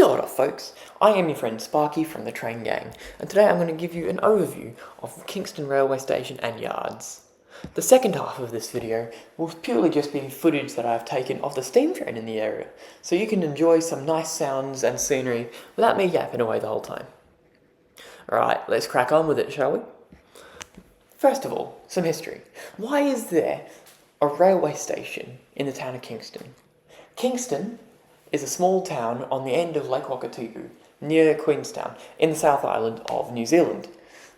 Kia ora folks, I am your friend Sparky from the Train Gang, and today I'm going to give you an overview of Kingston railway station and yards. The second half of this video will purely just be footage that I've taken of the steam train in the area, so you can enjoy some nice sounds and scenery without me yapping away the whole time. Alright, let's crack on with it, shall we? First of all, some history. Why is there a railway station in the town of Kingston? Kingston is a small town on the end of Lake Wakatipu, near Queenstown, in the South Island of New Zealand.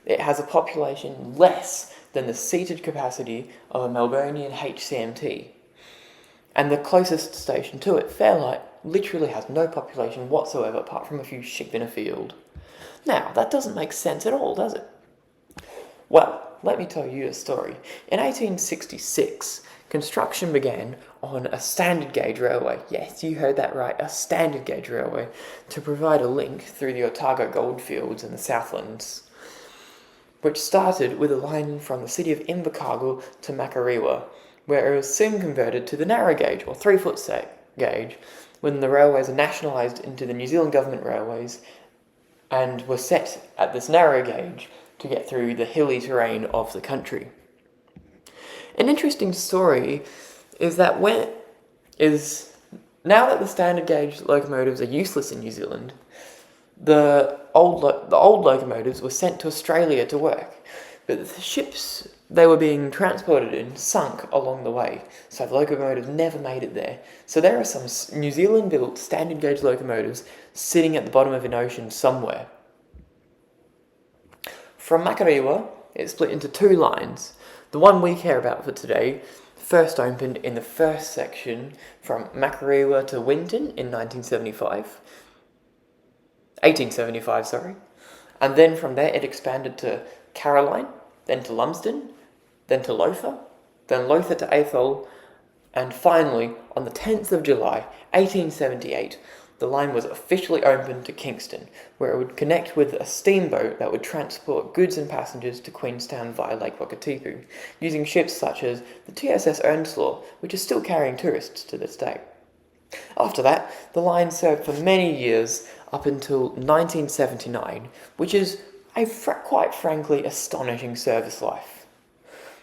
It has a population less than the seated capacity of a Melbourneian HCMT. And the closest station to it, Fairlight, literally has no population whatsoever apart from a few sheep in a field. Now, that doesn't make sense at all, does it? Well, let me tell you a story. In 1866, construction began on a standard gauge railway. Yes, you heard that right, a standard gauge railway, to provide a link through the Otago goldfields in the Southlands, which started with a line from the city of Invercargill to Makarewa, where it was soon converted to the narrow gauge, or 3-foot gauge, when the railways are nationalised into the New Zealand Government Railways and were set at this narrow gauge to get through the hilly terrain of the country. An interesting story is that now that the standard gauge locomotives are useless in New Zealand, the old locomotives were sent to Australia to work, but the ships they were being transported in sunk along the way, so the locomotives never made it there. So there are some New Zealand-built standard gauge locomotives sitting at the bottom of an ocean somewhere. From Makarewa, it's split into two lines. The one we care about for today first opened in the first section from Makarewa to Winton in 1875, and then from there it expanded to Caroline, then to Lumsden, then to Lothar, then Lothar to Athol, and finally, on the 10th of July, 1878, the line was officially opened to Kingston, where it would connect with a steamboat that would transport goods and passengers to Queenstown via Lake Wakatipu, using ships such as the TSS Earnslaw, which is still carrying tourists to this day. After that, the line served for many years up until 1979, which is a quite frankly astonishing service life.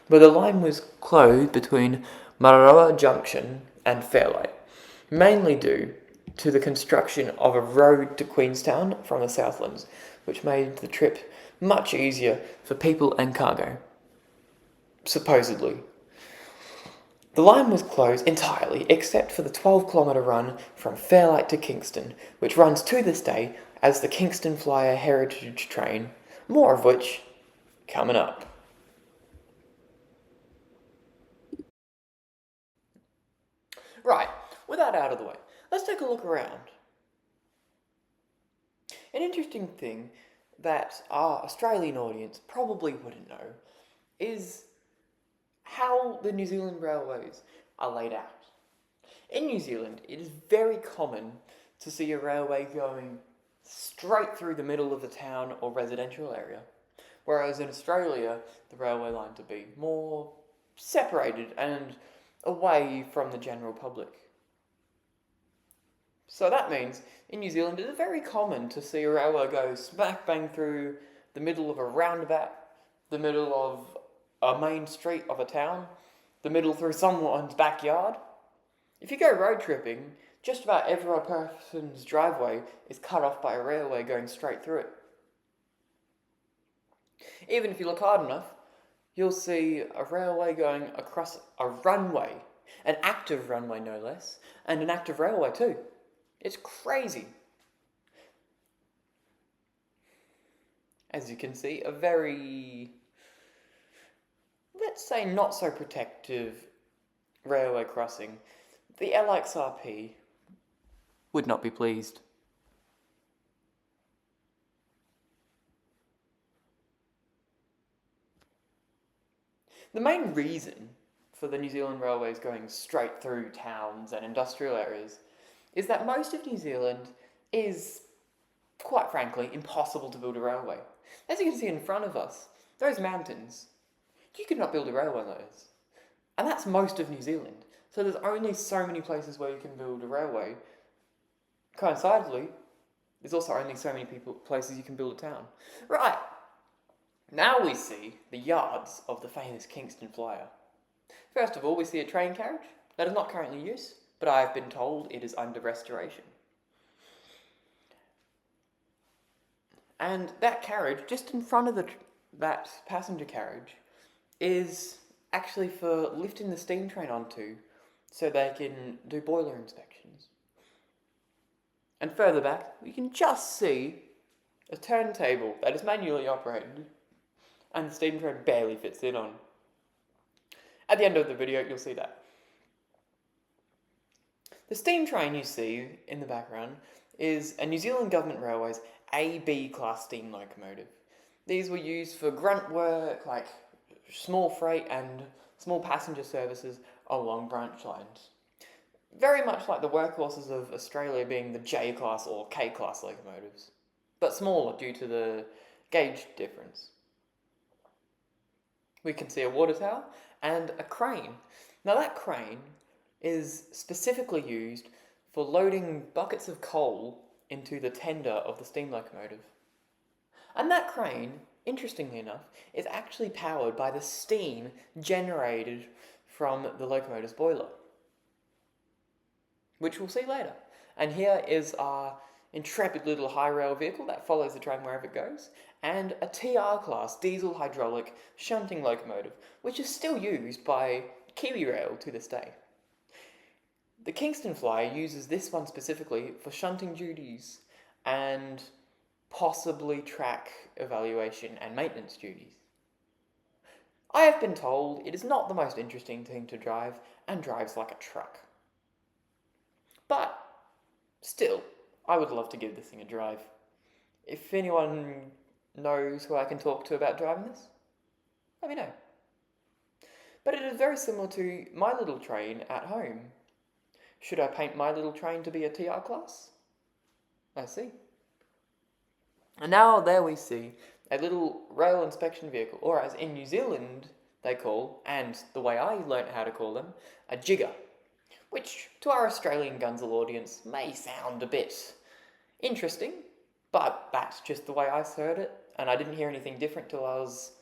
But the line was closed between Mararoa Junction and Fairlight, mainly due to the construction of a road to Queenstown from the Southlands, which made the trip much easier for people and cargo. Supposedly. The line was closed entirely except for the 12-kilometre run from Fairlight to Kingston, which runs to this day as the Kingston Flyer Heritage Train, more of which coming up. Right, with that out of the way, let's take a look around. An interesting thing that our Australian audience probably wouldn't know is how the New Zealand railways are laid out. In New Zealand, it is very common to see a railway going straight through the middle of the town or residential area, whereas in Australia, the railway line to be more separated and away from the general public. So that means, in New Zealand, it is very common to see a railway go smack bang through the middle of a roundabout, the middle of a main street of a town, the middle through someone's backyard. If you go road tripping, just about every person's driveway is cut off by a railway going straight through it. Even if you look hard enough, you'll see a railway going across a runway, an active runway no less, and an active railway too. It's crazy. As you can see, a very, let's say, not so protective railway crossing. The LXRP would not be pleased. The main reason for the New Zealand railways going straight through towns and industrial areas is that most of New Zealand is, quite frankly, impossible to build a railway. As you can see in front of us, those mountains, you could not build a railway on those. And that's most of New Zealand. So there's only so many places where you can build a railway. Coincidentally, There's also only so many places you can build a town. Right, now we see the yards of the famous Kingston Flyer. First of all, we see a train carriage that is not currently used, but I have been told it is under restoration. And that carriage, just in front of that passenger carriage, is actually for lifting the steam train onto so they can do boiler inspections. And further back, you can just see a turntable that is manually operated, and the steam train barely fits in on. At the end of the video, you'll see that. The steam train you see in the background is a New Zealand Government Railways AB class steam locomotive. These were used for grunt work like small freight and small passenger services along branch lines. Very much like the workhorses of Australia being the J class or K class locomotives, but smaller due to the gauge difference. We can see a water tower and a crane. Now that crane is specifically used for loading buckets of coal into the tender of the steam locomotive. And that crane, interestingly enough, is actually powered by the steam generated from the locomotive's boiler, which we'll see later. And here is our intrepid little high rail vehicle that follows the train wherever it goes, and a TR class diesel hydraulic shunting locomotive, which is still used by KiwiRail to this day. The Kingston Flyer uses this one specifically for shunting duties and possibly track evaluation and maintenance duties. I have been told it is not the most interesting thing to drive and drives like a truck. But still, I would love to give this thing a drive. If anyone knows who I can talk to about driving this, let me know. But it is very similar to my little train at home. Should I paint my little train to be a TR class? I see. And now there we see a little rail inspection vehicle, or as in New Zealand they call, and the way I learnt how to call them, a jigger. Which, to our Australian Gunzel audience, may sound a bit interesting, but that's just the way I heard it, and I didn't hear anything different till I was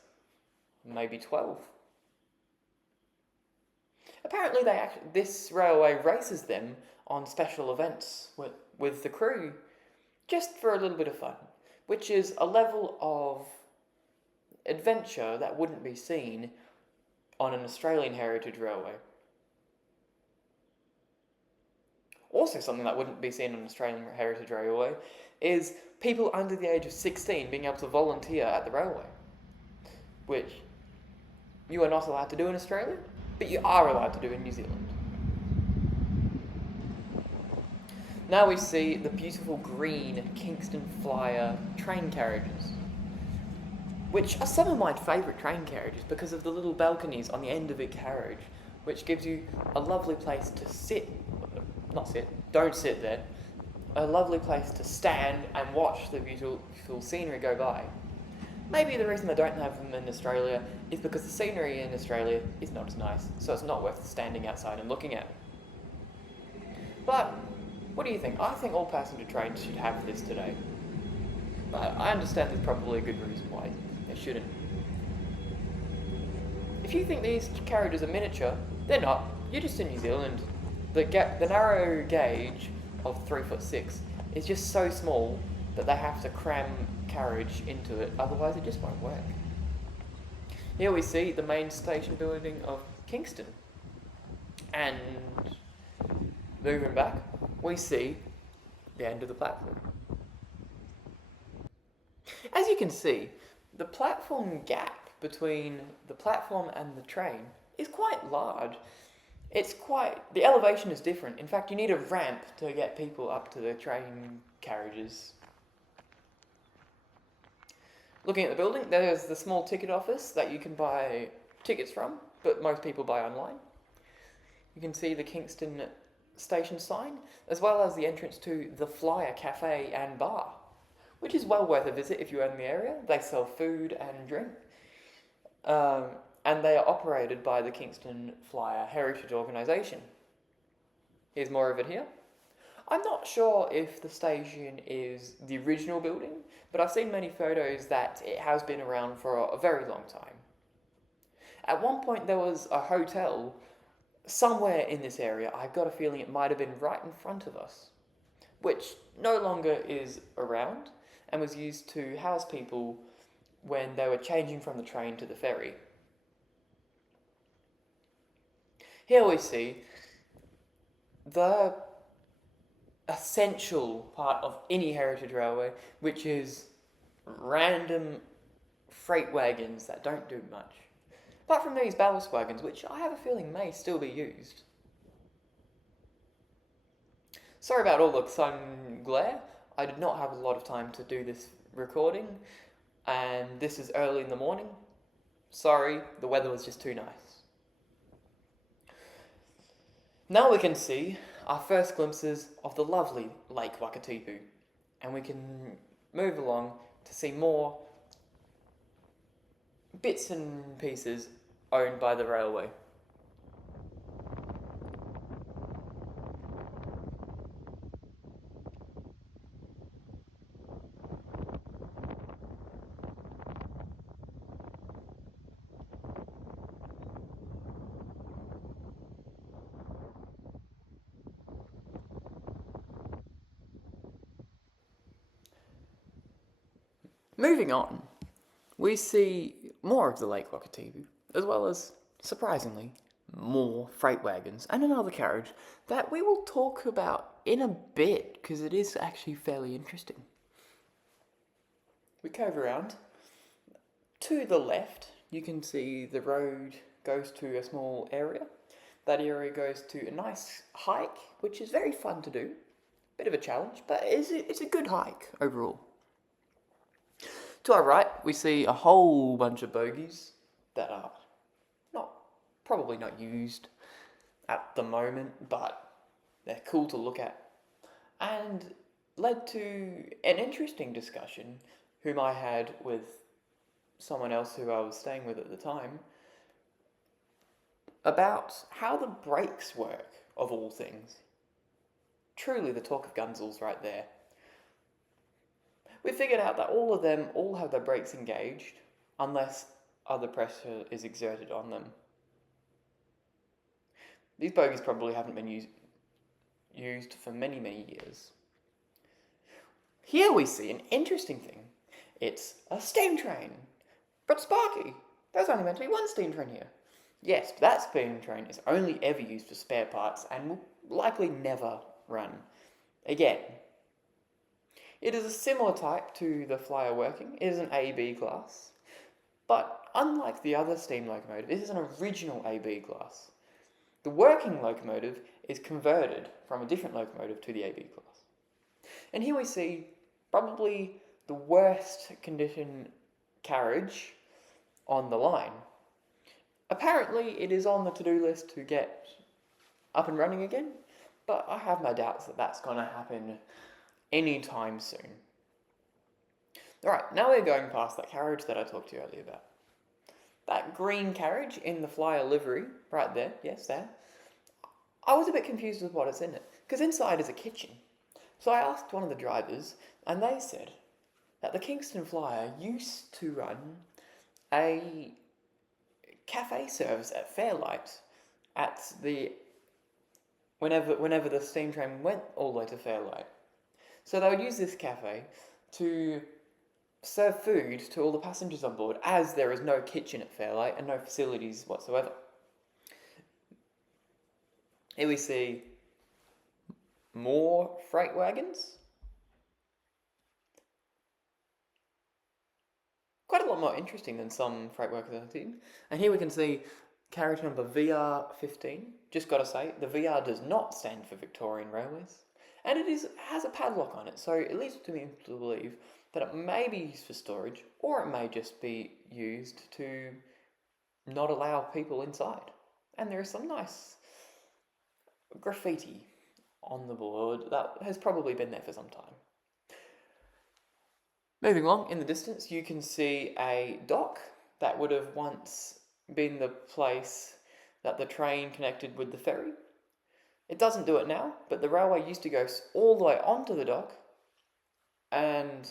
maybe 12. Apparently this railway races them on special events with the crew, just for a little bit of fun, which is a level of adventure that wouldn't be seen on an Australian heritage railway. Also something that wouldn't be seen on an Australian heritage railway is people under the age of 16 being able to volunteer at the railway, which you are not allowed to do in Australia, but you are allowed to do in New Zealand. Now we see the beautiful green Kingston Flyer train carriages, which are some of my favourite train carriages because of the little balconies on the end of each carriage, which gives you a lovely place to don't sit there, a lovely place to stand and watch the beautiful scenery go by. Maybe the reason they don't have them in Australia is because the scenery in Australia is not as nice, so it's not worth standing outside and looking at. But what do you think? I think all passenger trains should have this today. But I understand there's probably a good reason why they shouldn't. If you think these carriages are miniature, they're not. You're just in New Zealand. The narrow gauge of 3'6" is just so small that they have to cram carriage into it, otherwise it just won't work. Here we see the main station building of Kingston, and moving back we see the end of the platform. As you can see, the platform gap between the platform and the train is quite large. The elevation is different. In fact, you need a ramp to get people up to the train carriages. Looking at the building, there's the small ticket office that you can buy tickets from, but most people buy online. You can see the Kingston station sign, as well as the entrance to the Flyer Cafe and Bar, which is well worth a visit if you're in the area. They sell food and drink. And they are operated by the Kingston Flyer Heritage Organisation. Here's more of it here. I'm not sure if the station is the original building, but I've seen many photos that it has been around for a very long time. At one point there was a hotel somewhere in this area. I've got a feeling it might have been right in front of us, which no longer is around and was used to house people when they were changing from the train to the ferry. Here we see the essential part of any heritage railway, which is random freight wagons that don't do much. Apart from these ballast wagons, which I have a feeling may still be used. Sorry about all the sun glare. I did not have a lot of time to do this recording, and this is early in the morning. Sorry, the weather was just too nice. Now we can see our first glimpses of the lovely Lake Wakatipu, and we can move along to see more bits and pieces owned by the railway. Moving on, we see more of the Lake Wakatipu, as well as, surprisingly, more freight wagons and another carriage that we will talk about in a bit because it is actually fairly interesting. We curve around. To the left, you can see the road goes to a small area. That area goes to a nice hike, which is very fun to do. Bit of a challenge, but it's a good hike overall. To our right, we see a whole bunch of bogies that are probably not used at the moment, but they're cool to look at, and led to an interesting discussion whom I had with someone else who I was staying with at the time about how the brakes work, of all things. Truly the talk of Gunsel's right there. We figured out that all of them all have their brakes engaged unless other pressure is exerted on them. These bogies probably haven't been used for many, many years. Here we see an interesting thing. It's a steam train. But Sparky, there's only meant to be one steam train here. Yes, but that steam train is only ever used for spare parts and will likely never run again. It is a similar type to the Flyer working. It is an AB class. But unlike the other steam locomotive, it is an original AB class. The working locomotive is converted from a different locomotive to the AB class. And here we see probably the worst condition carriage on the line. Apparently it is on the to-do list to get up and running again, but I have my doubts that that's going to happen anytime soon. Alright, now we're going past that carriage that I talked to you earlier about. That green carriage in the Flyer livery, right there, yes, there. I was a bit confused with what is in it, because inside is a kitchen. So I asked one of the drivers, and they said that the Kingston Flyer used to run a cafe service at Fairlight at whenever the steam train went all the way to Fairlight. So they would use this cafe to serve food to all the passengers on board, as there is no kitchen at Fairlight and no facilities whatsoever. Here we see more freight wagons. Quite a lot more interesting than some freight wagons I've seen. And here we can see carriage number VR15. Just gotta say, the VR does not stand for Victorian Railways. And it has a padlock on it, so it leads to me to believe that it may be used for storage, or it may just be used to not allow people inside. And there is some nice graffiti on the board that has probably been there for some time. Moving along, in the distance you can see a dock that would have once been the place that the train connected with the ferry. It doesn't do it now, but the railway used to go all the way onto the dock, and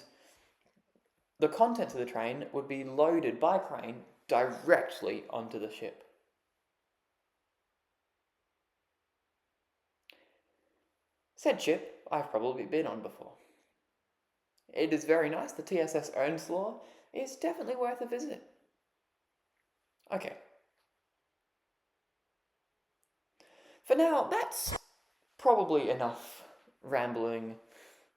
the contents of the train would be loaded by crane directly onto the ship. Said ship I've probably been on before. It is very nice. The TSS Earnslaw is definitely worth a visit. Okay. For now, that's probably enough rambling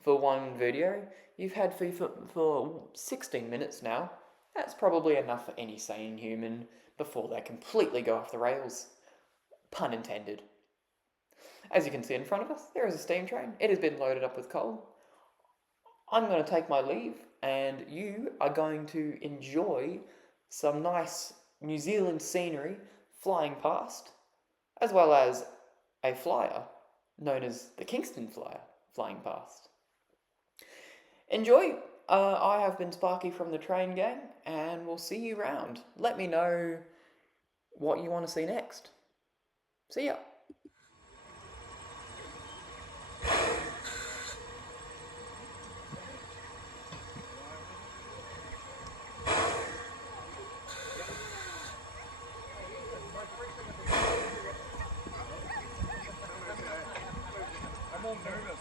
for one video. You've had for 16 minutes now. That's probably enough for any sane human before they completely go off the rails. Pun intended. As you can see in front of us, there is a steam train. It has been loaded up with coal. I'm going to take my leave, and you are going to enjoy some nice New Zealand scenery flying past, as well as a flyer known as the Kingston Flyer flying past. Enjoy! I have been Sparky from the Train Gang, and we'll see you round. Let me know what you want to see next. See ya! I'm all nervous.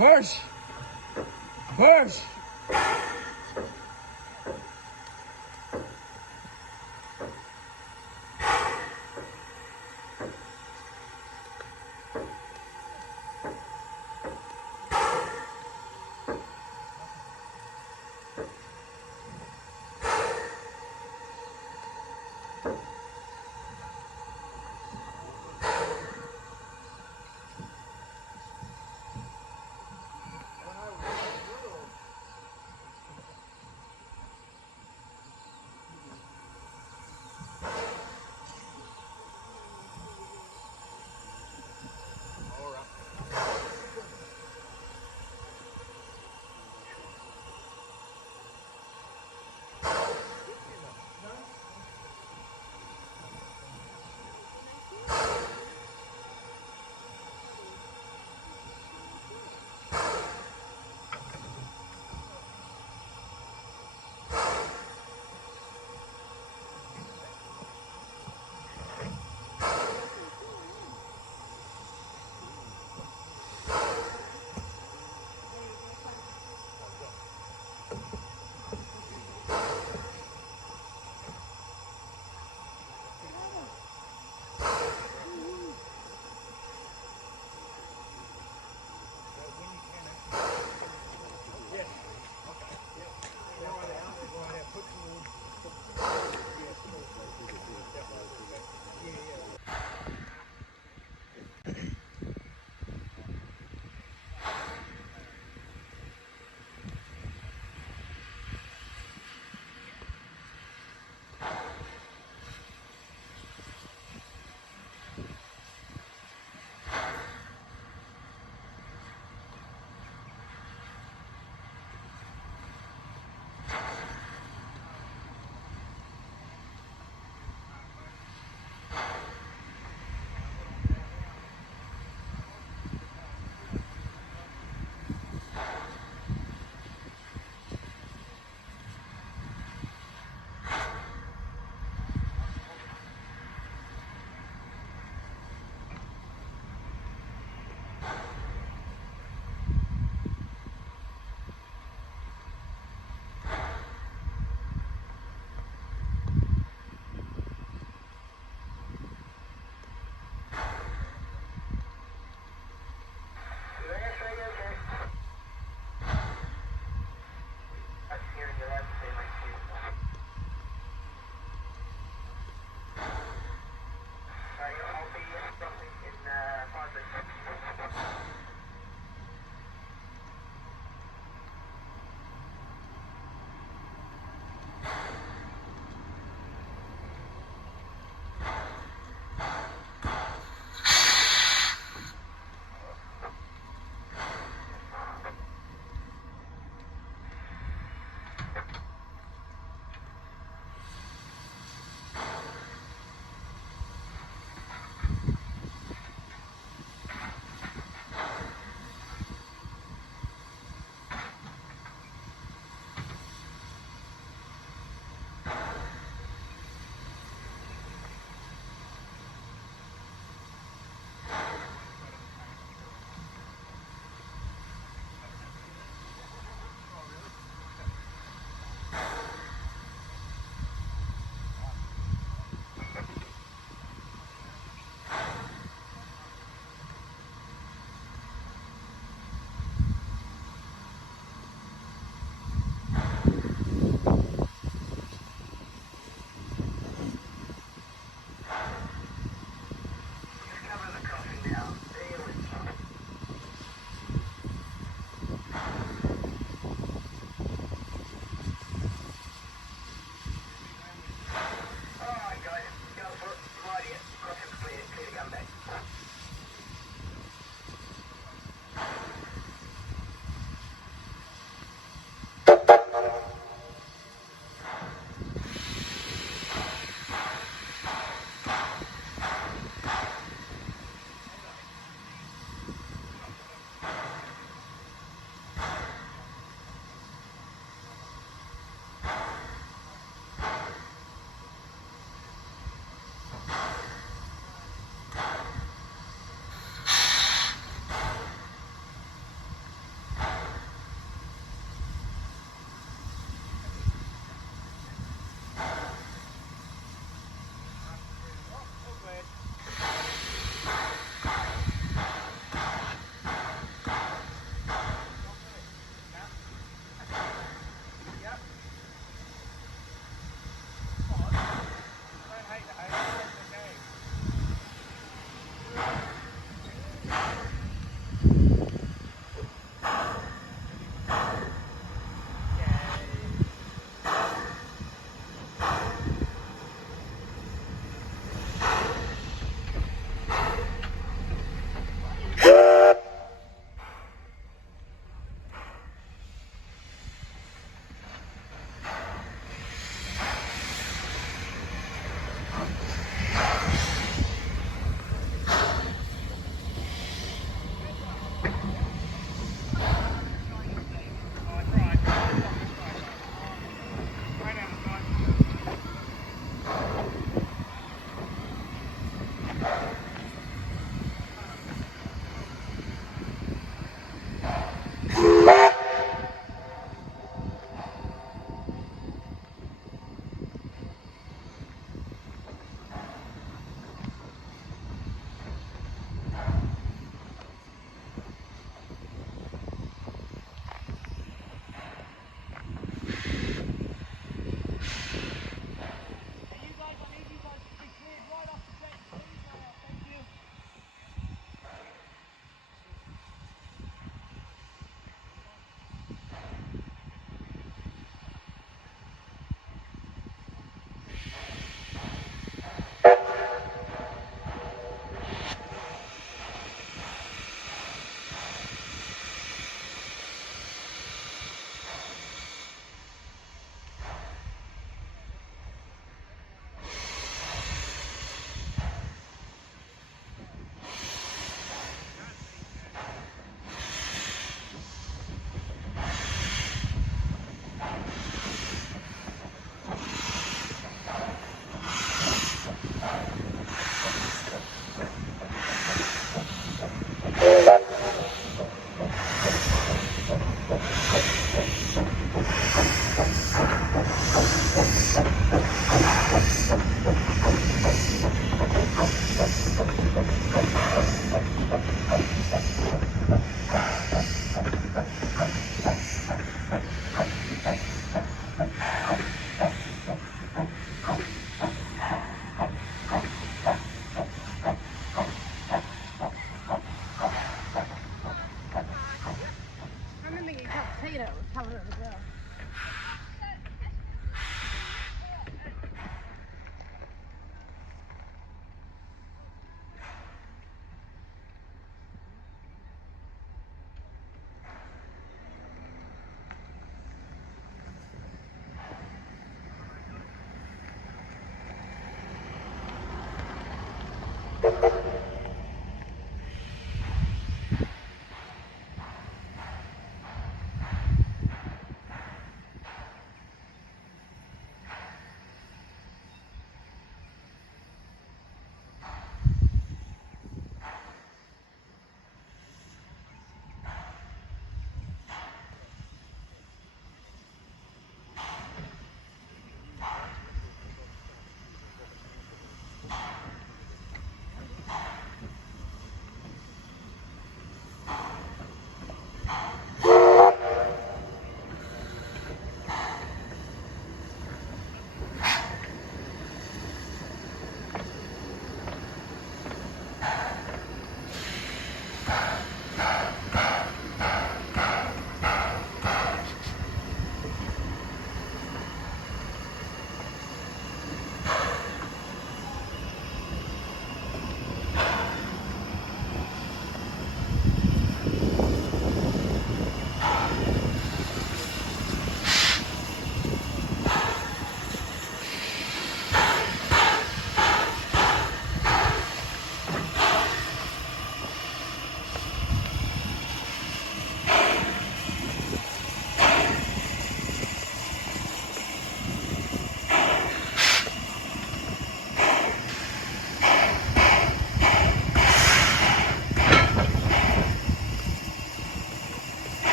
Push! Push!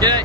G'day.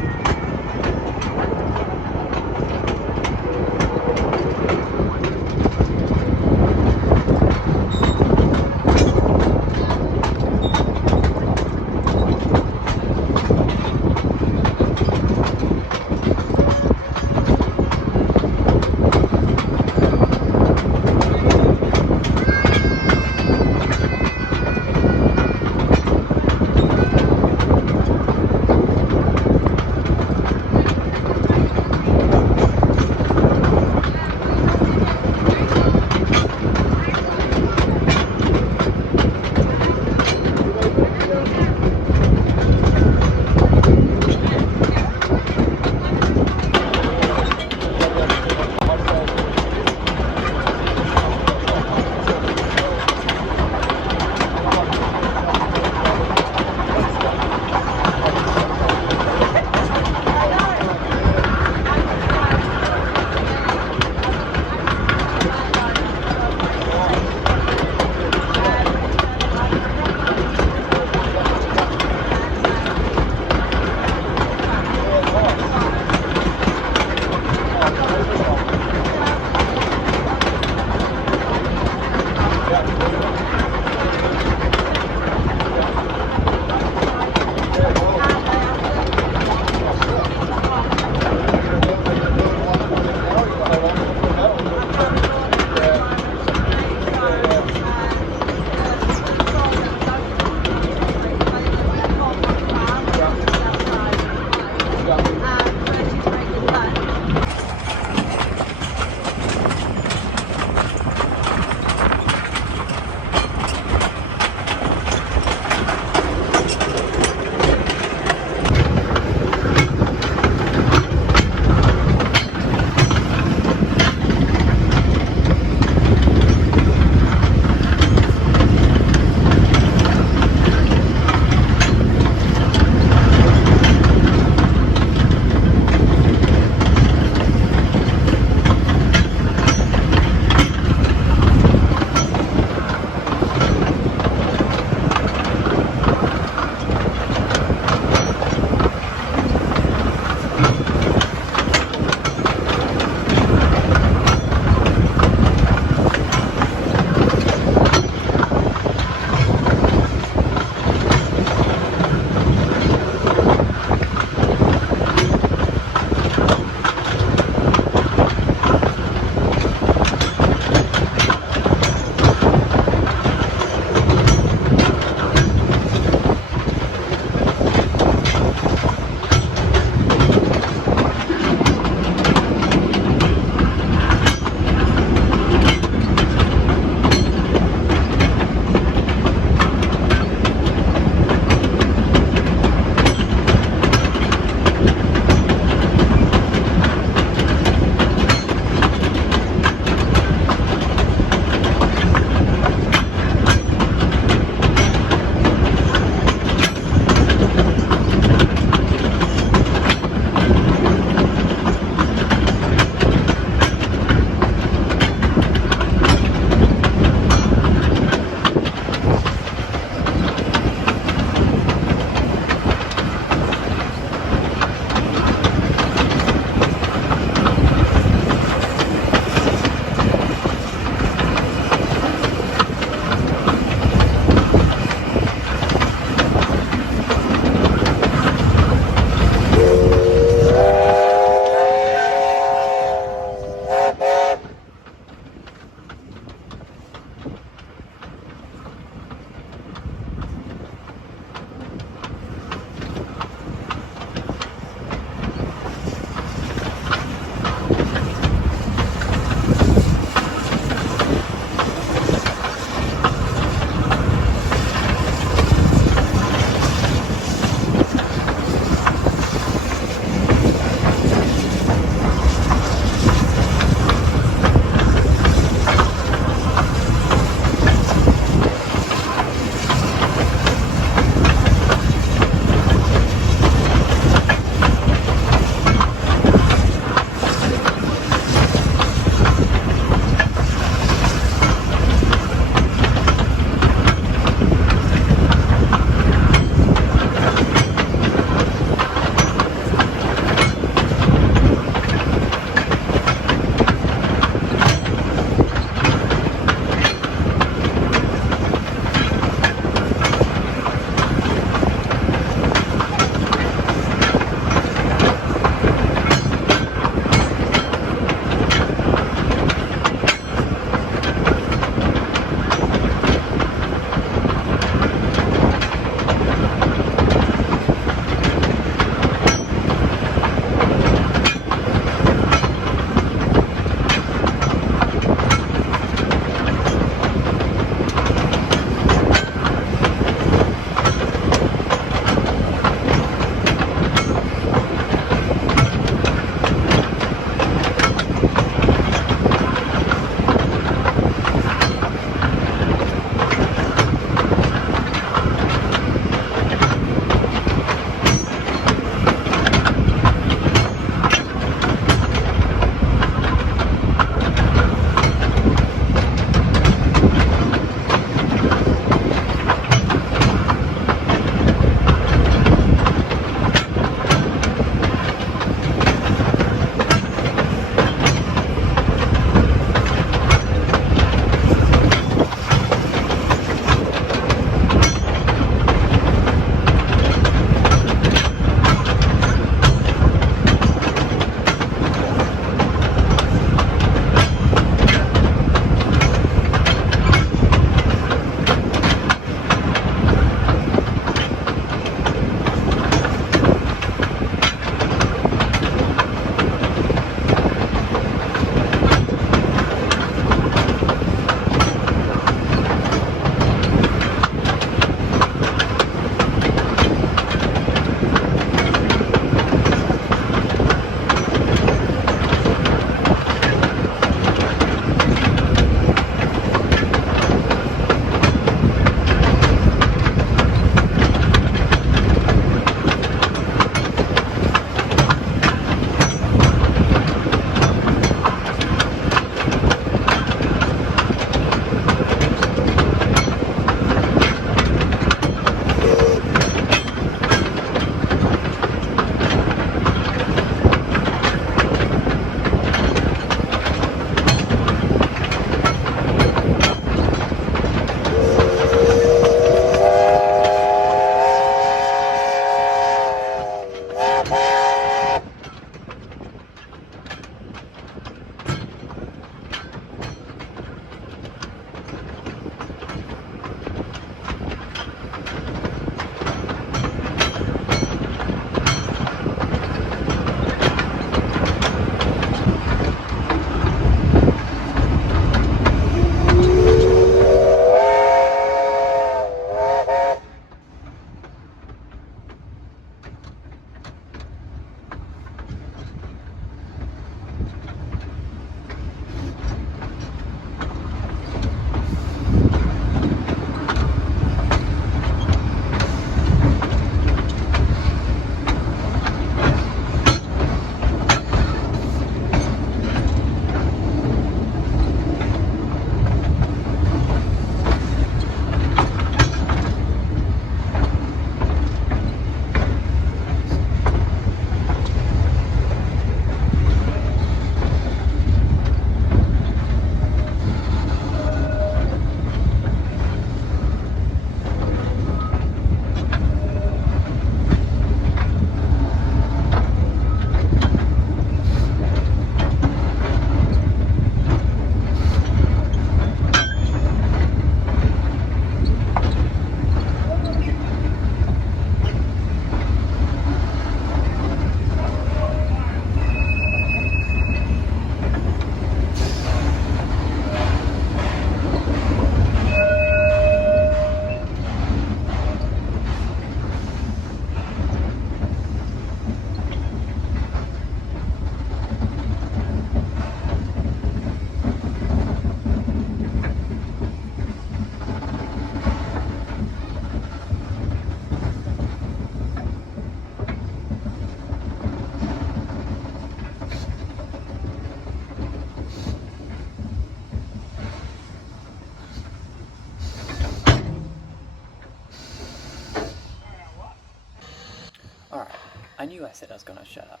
I knew I said I was gonna shut up,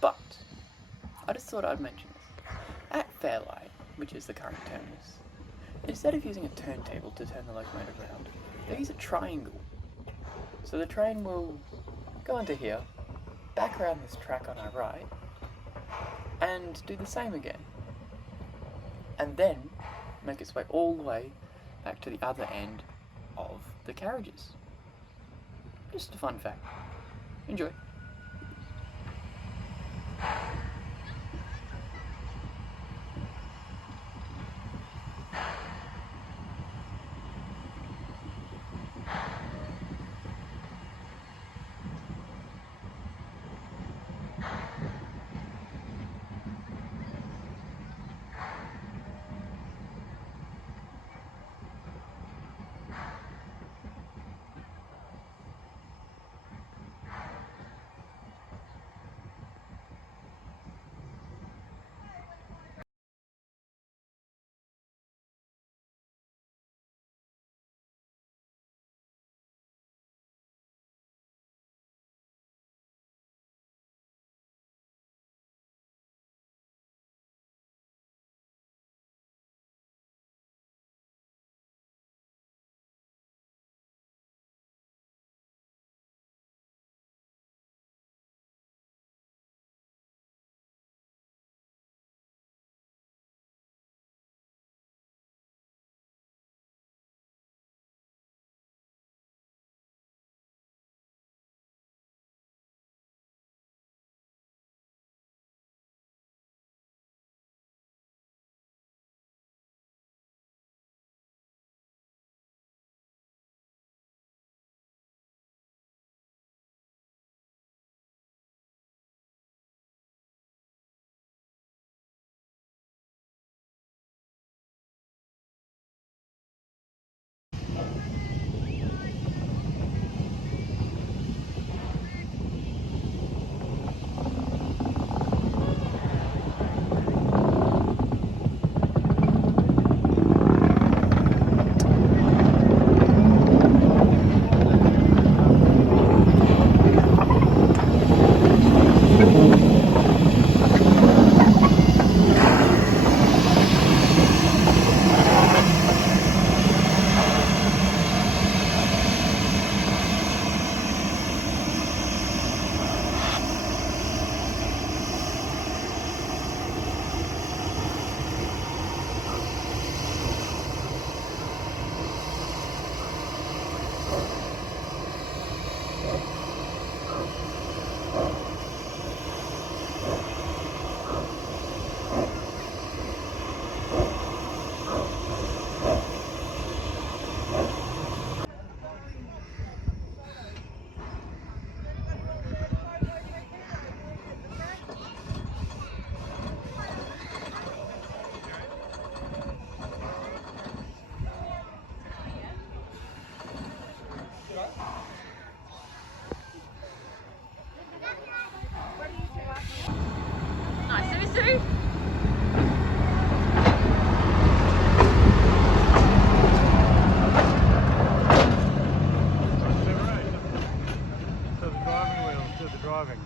but I just thought I'd mention this. At Fairlight, which is the current terminus, instead of using a turntable to turn the locomotive around, they use a triangle. So the train will go into here, back around this track on our right, and do the same again. And then make its way all the way back to the other end of the carriages. Just a fun fact. Enjoy. Nice, Sue. So the driving wheels do the driving.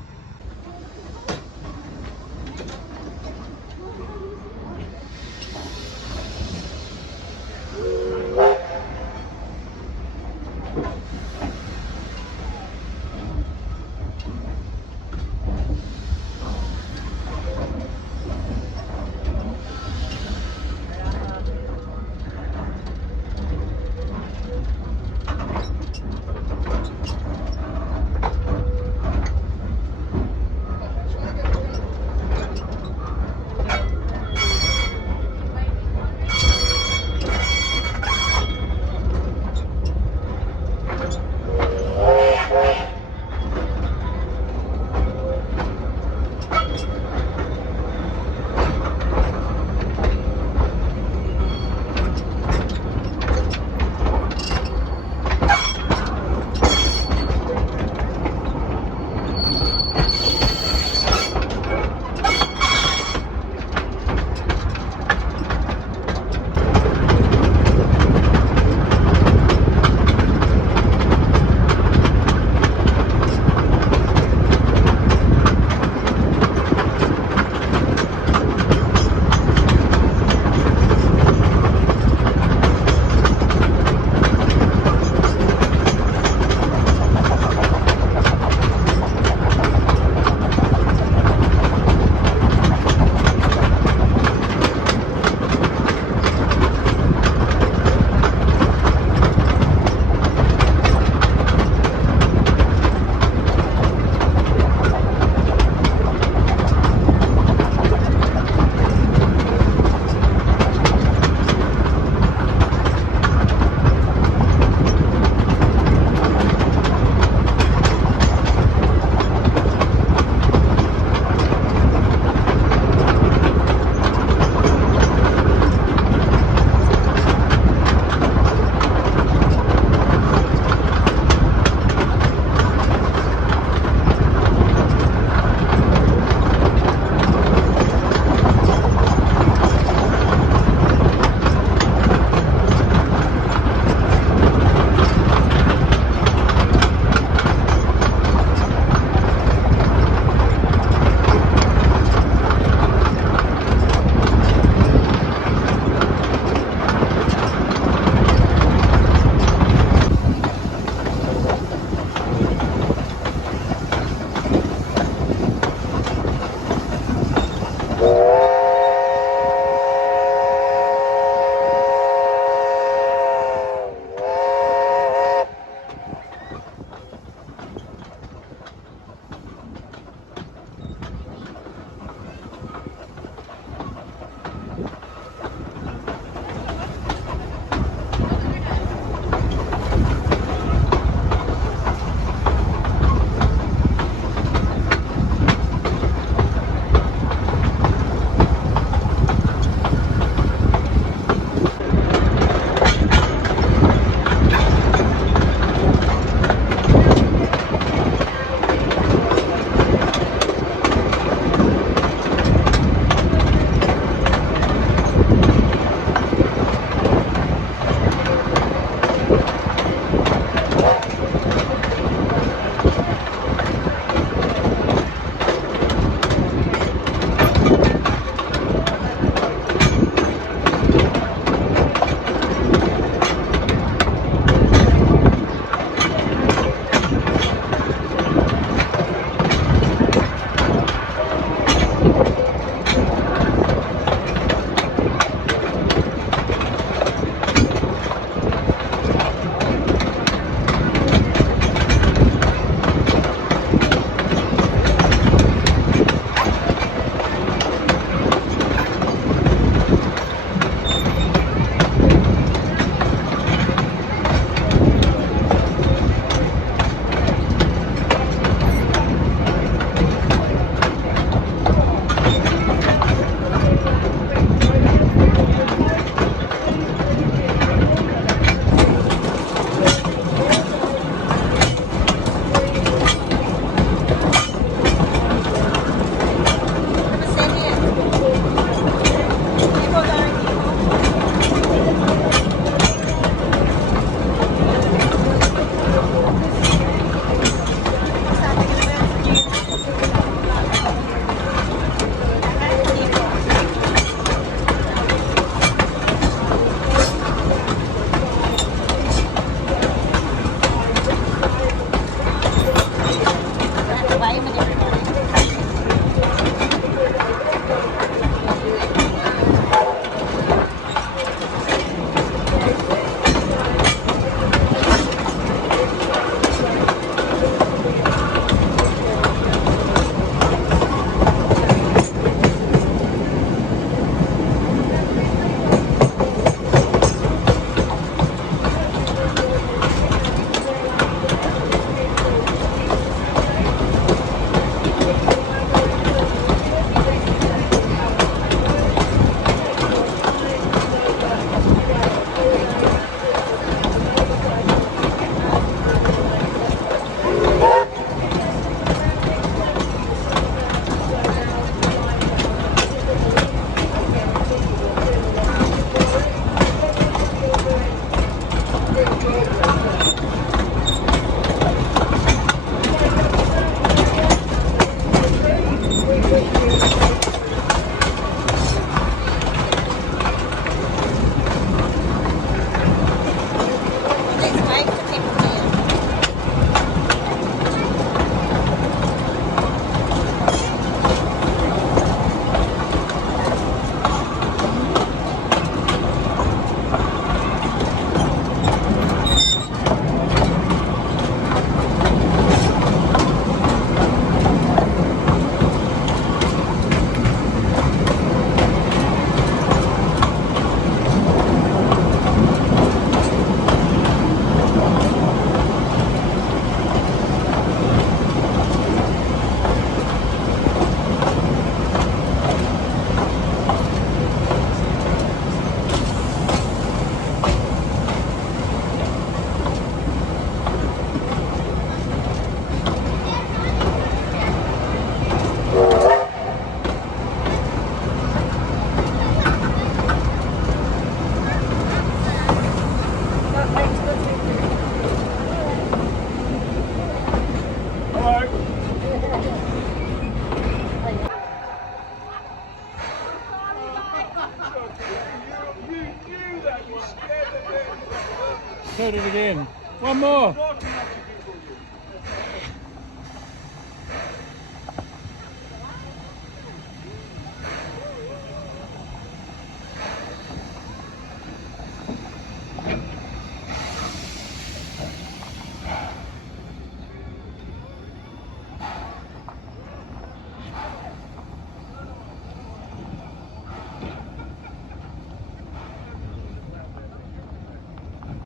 One more.